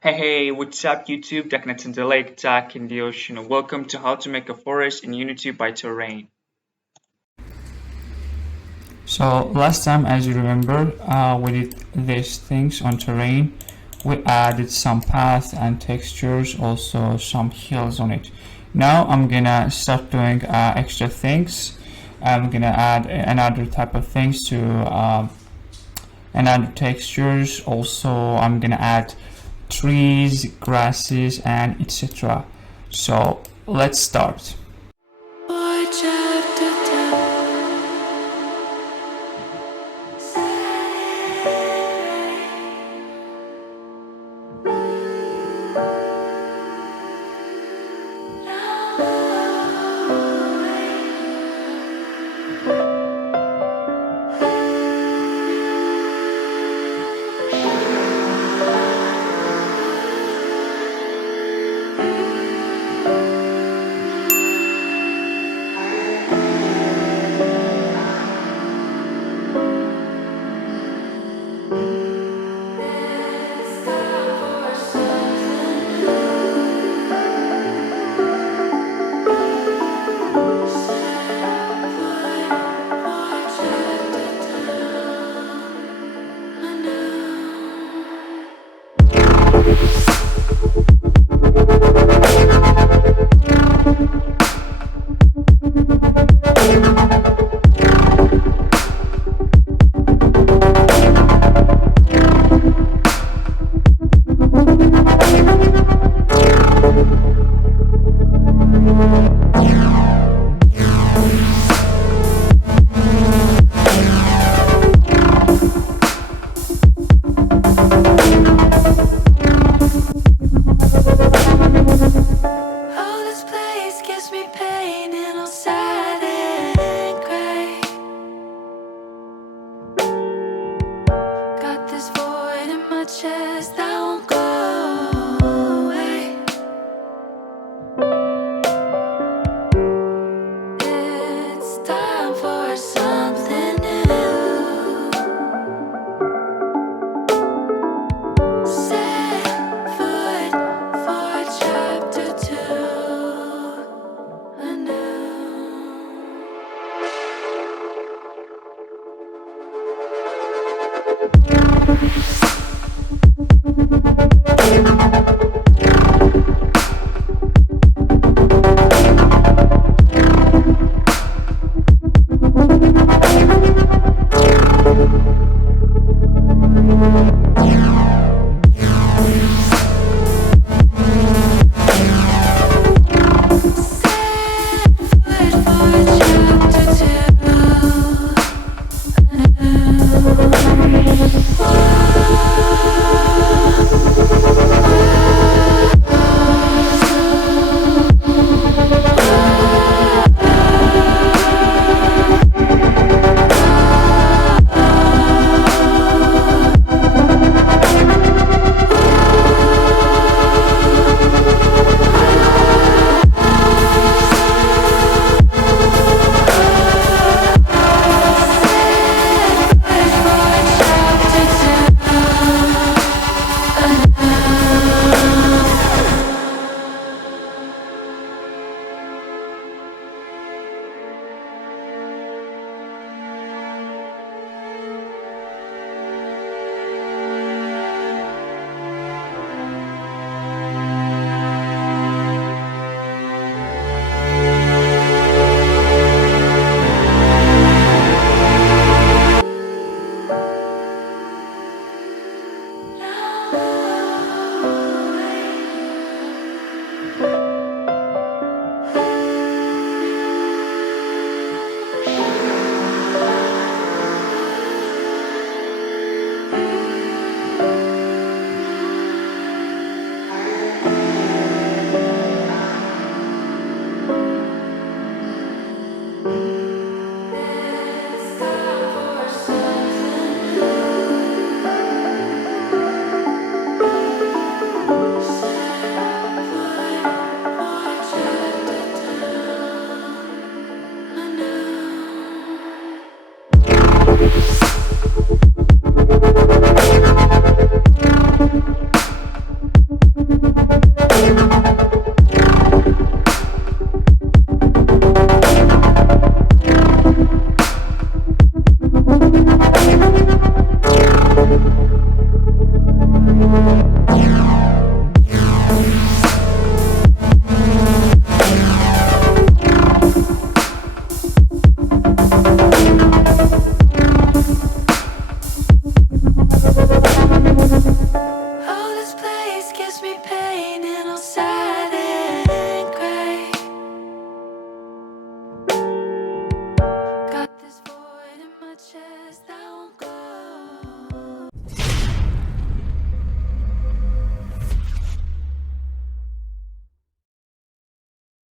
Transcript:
Hey, what's up YouTube? Connecting the lake, Jack in the ocean. Welcome to How to Make a Forest in Unity by Terrain. So last time, as you remember, we did these things on terrain. We added some paths and textures, also some hills on it. Now I'm gonna start doing extra things. I'm gonna add another type of things to another textures. Also, I'm gonna add trees, grasses, and etc. So let's start. Oh, this place gives me pain and all sad and gray. Got this void in my chest that won't go away. It's time for something new. Set foot for chapter 2 anew.